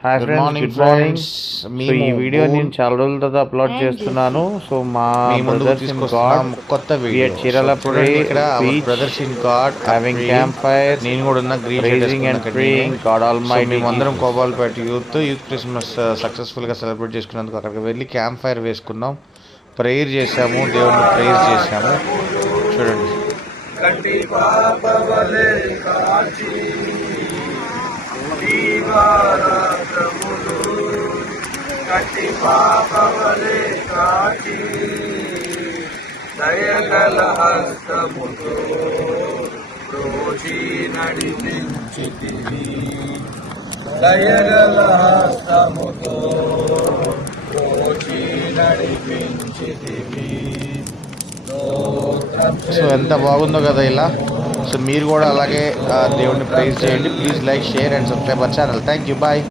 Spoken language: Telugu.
Hi good friends, morning good morning. Friends. So ఈ వీడియో నేను చాలా రోజుల తర్వాత అప్లోడ్ చేస్తున్నాను. సో మా మీ ముందుకు బ్రదర్స్ ఇన్ గాడ్ తీసుకొస్తున్నాం కొత్త వి వీడియో. అట్ చీరాల చూడండి, ఇక్కడ our beach brothers in God having campfire, నేను కూడా ఉన్న గ్రీన్ షర్ట్ ప్రైజింగ్ వేసుకున్న అండ్ ఇక్కడ నేనే. ప్రేయింగ్ గాడ్ సో ఆల్మైటీ మేమందరం జీసస్. కోబాల్పేట యూత్ క్రిస్మస్ సక్సెస్ఫుల్గా సెలబ్రేట్ చేసుకున్నందుకు అక్కడికి వెళ్ళి క్యాంప్ ఫైర్ వేసుకున్నాం, ప్రేయర్ చేశాము, దేవుడిని ప్రేయర్ చేశాము. చూడండి, దయగల హస్తముతో రోజీ నడిపించితివి, దయగల హస్తముతో రోజీ నడిపించితివి. సో ఎంత బాగుందో కదా ఇలా. సో మీరు కూడా అలాగే దేవుడిని ప్రేయర్ చేయండి. Please like, share and subscribe our channel. Thank you, bye.